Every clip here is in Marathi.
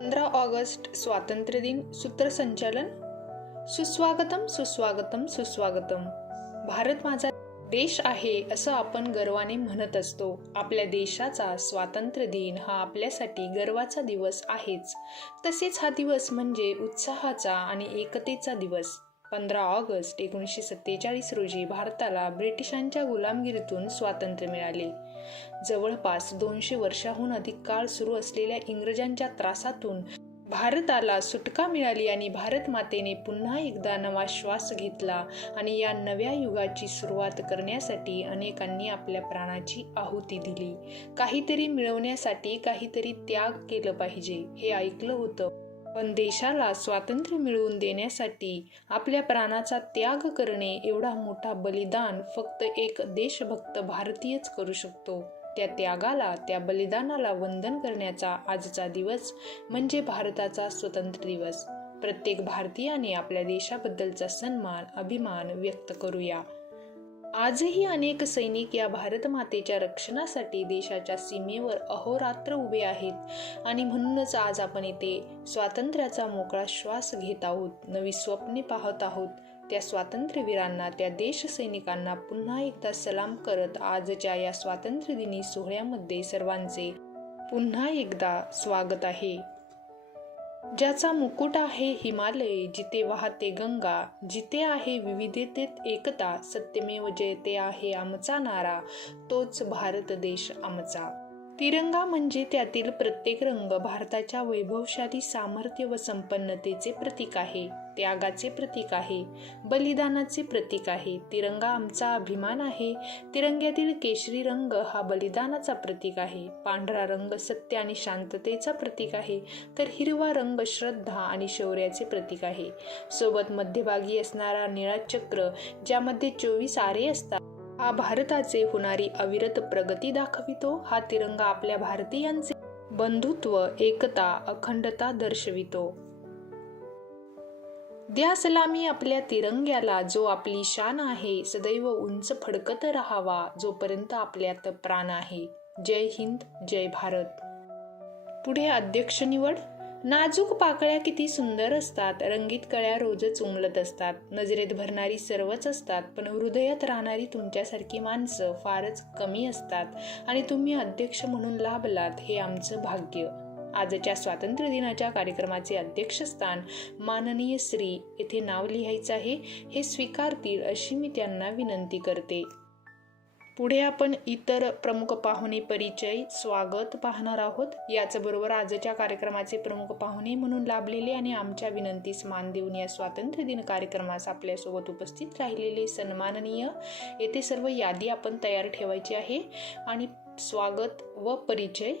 15 ऑगस्ट स्वातंत्र्य दिन सूत्रसंचालन. सुस्वागतम सुस्वागतम सुस्वागतम. भारत माझा देश आहे असं आपण गर्वाने म्हणत असतो. आपल्या देशाचा स्वातंत्र्य दिन हा आपल्यासाठी गर्वाचा दिवस आहेच. तसेच हा दिवस म्हणजे उत्साहाचा आणि एकतेचा दिवस. 15 ऑगस्ट 1947 रोजी भारताला ब्रिटिशांच्या गुलामगिरीतून स्वातंत्र्य मिळाले. जवळपास 200 वर्षाहून अधिक काळ सुरू असलेल्या इंग्रजांच्या त्रासातून भारताला सुटका मिळाली आणि भारत मातेने पुन्हा एकदा नवा श्वास घेतला आणि या नव्या युगाची सुरुवात करण्यासाठी अनेकांनी आपल्या प्राणाची आहुती दिली. काहीतरी मिळवण्यासाठी काहीतरी त्याग केलं पाहिजे हे ऐकलं होतं. पण देशाला स्वातंत्र्य मिळवून देण्यासाठी आपल्या प्राणाचा त्याग करणे एवढा मोठा बलिदान फक्त एक देशभक्त भारतीयच करू शकतो. त्या त्यागाला, त्या बलिदानाला वंदन करण्याचा आजचा दिवस म्हणजे भारताचा स्वतंत्र दिवस. प्रत्येक भारतीयाने आपल्या देशाबद्दलचा सन्मान, अभिमान व्यक्त करूया. आजही अनेक सैनिक या भारत मातेच्या रक्षणासाठी देशाच्या सीमेवर अहोरात्र उभे आहेत आणि म्हणूनच आज आपण इथे स्वातंत्र्याचा मोकळा श्वास घेत आहोत, नवी स्वप्ने पाहत आहोत. त्या स्वातंत्र्यवीरांना, त्या देश सैनिकांना पुन्हा एकदा सलाम करत आजच्या या स्वातंत्र्य दिनी सोहळ्यामध्ये सर्वांचे पुन्हा एकदा स्वागत आहे. ज्याचा मुकुट आहे हिमालय, जिथे वाहते गंगा, जिथे आहे विविधतेत एकता, सत्यमेव जयते आहे आमचा नारा, तोच भारत देश आमचा. तिरंगा म्हणजे त्यातील प्रत्येक रंग भारताच्या वैभवशाली सामर्थ्य व संपन्नतेचे प्रतीक आहे, त्यागाचे प्रतीक आहे, बलिदानाचे प्रतीक आहे. तिरंगा आमचा अभिमान आहे. तिरंग्यातील केशरी रंग हा बलिदानाचा प्रतीक आहे, पांढरा रंग सत्य आणि शांततेचा प्रतीक आहे, तर हिरवा रंग श्रद्धा आणि शौर्याचे प्रतीक आहे. सोबत मध्यभागी असणारा निळा चक्र, ज्यामध्ये 24 आरे असतात, हा भारताचे होणारी अविरत प्रगती दाखवितो. हा तिरंगा आपल्या भारतीयांचे बंधुत्व, एकता, अखंडता दर्शवितो. द्या सलामी आपल्या तिरंग्याला, जो आपली शान आहे, सदैव उंच फडकत राहावा जोपर्यंत आपल्यात प्राण आहे. जय हिंद, जय भारत. पुढे अध्यक्ष निवड. नाजूक पाकळ्या किती सुंदर असतात, रंगीत कळ्या रोजच उमलत असतात, नजरेत भरणारी सर्वच असतात, पण हृदयात राहणारी तुमच्यासारखी माणसं फारच कमी असतात आणि तुम्ही अध्यक्ष म्हणून लाभलात हे आमचं भाग्य. आजच्या स्वातंत्र्य दिनाच्या कार्यक्रमाचे अध्यक्षस्थान माननीय श्री येथे नाव लिहायचं आहे, हे स्वीकारतील अशी मी त्यांना विनंती करते. पुढे आपण इतर प्रमुख पाहुणे परिचय, स्वागत पाहणार आहोत. याचबरोबर आजच्या कार्यक्रमाचे प्रमुख पाहुणे म्हणून लाभलेले आणि आमच्या विनंतीस मान देऊन या स्वातंत्र्य दिन कार्यक्रमास आपल्यासोबत उपस्थित राहिलेले सन्माननीय, येथे सर्व यादी आपण तयार ठेवायची आहे आणि स्वागत व परिचय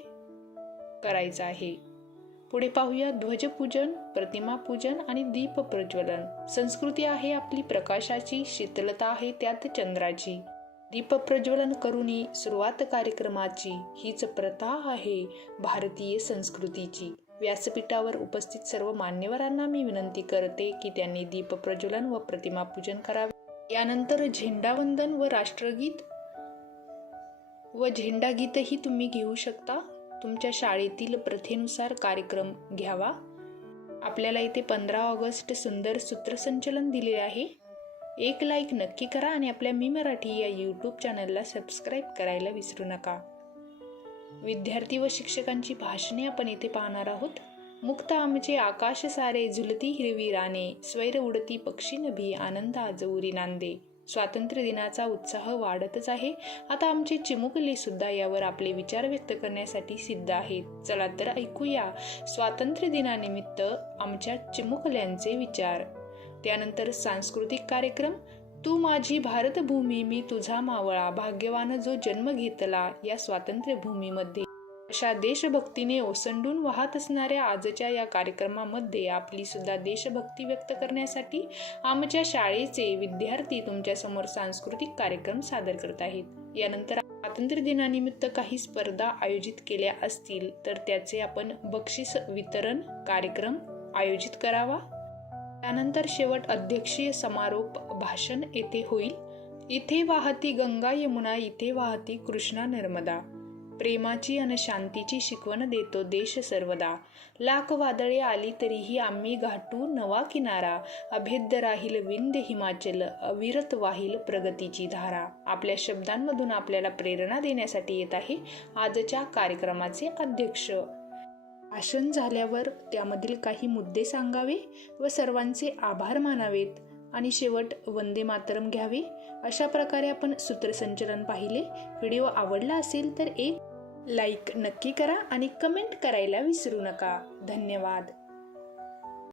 करायचा आहे. पुढे पाहूया ध्वजपूजन, प्रतिमा पूजन आणि दीप प्रज्वलन. संस्कृती आहे आपली प्रकाशाची, शीतलता आहे त्यात चंद्राची. दीप प्रज्वलन करूनी सुरुवात कार्यक्रमाची, हीच प्रथा आहे भारतीय संस्कृतीची. व्यासपीठावर उपस्थित सर्व मान्यवरांना मी विनंती करते की त्यांनी दीप प्रज्वलन व प्रतिमा पूजन करावे. यानंतर झेंडावंदन व राष्ट्रगीत व झेंडागीतही तुम्ही घेऊ शकता. तुमच्या शाळेतील प्रथेनुसार कार्यक्रम घ्यावा. आपल्याला इथे 15 ऑगस्ट सुंदर सूत्रसंचलन दिले आहे. एक लाईक नक्की करा आणि आपल्या मी मराठी या यूट्यूब चॅनलला सबस्क्राईब करायला विसरू नका. विद्यार्थी व शिक्षकांची भाषणे आपण इथे पाहणार आहोत. मुक्त आमचे आकाश सारे, झुलती हिरवी राने, स्वैर उडती पक्षी नभी, आनंद आज उरी नांदे. स्वातंत्र्य दिनाचा उत्साह वाढतच आहे. आता आमचे चिमुकले सुद्धा यावर आपले विचार व्यक्त करण्यासाठी सिद्ध आहेत. चला तर ऐकूया स्वातंत्र्य दिनानिमित्त आमच्या चिमुकल्यांचे विचार. त्यानंतर सांस्कृतिक कार्यक्रम. तू माझी भारतभूमी, मी तुझा मावळा, भाग्यवान जो जन्म घेतला या स्वातंत्र्य भूमीमध्ये. अशा देशभक्तीने ओसंडून वाहत असणाऱ्या आजच्या या कार्यक्रमामध्ये आपली सुद्धा देशभक्ती व्यक्त करण्यासाठी आमच्या शाळेचे विद्यार्थी तुमच्या समोर सांस्कृतिक कार्यक्रम सादर करत आहेत. यानंतर स्वातंत्र्य दिनानिमित्त काही स्पर्धा आयोजित केल्या असतील तर त्याचे आपण बक्षीस वितरण कार्यक्रम आयोजित करावा. त्यानंतर शेवट अध्यक्षीय समारोप भाषण येथे होईल. इथे वाहती गंगा यमुना, इथे वाहती कृष्णा नर्मदा. प्रेमाची आणि शांतीची शिकवण देतो देश सर्वदा. लाख वादळे आली तरीही आम्ही गाठू नवा किनारा. अभेद्य राहील विंध्य हिमाचल, अविरत वाहील प्रगतीची धारा. आपल्या शब्दांमधून आपल्याला प्रेरणा देण्यासाठी येत आहे आजच्या कार्यक्रमाचे अध्यक्ष. भाषण झाल्यावर त्यामधील काही मुद्दे सांगावे व सर्वांचे आभार मानावेत आणि शेवट वंदे मातरम घ्यावे. अशा प्रकारे आपण सूत्रसंचलन पाहिले. व्हिडिओ आवडला असेल तर एक लाईक नक्की करा आणि कमेंट करायला विसरू नका. धन्यवाद.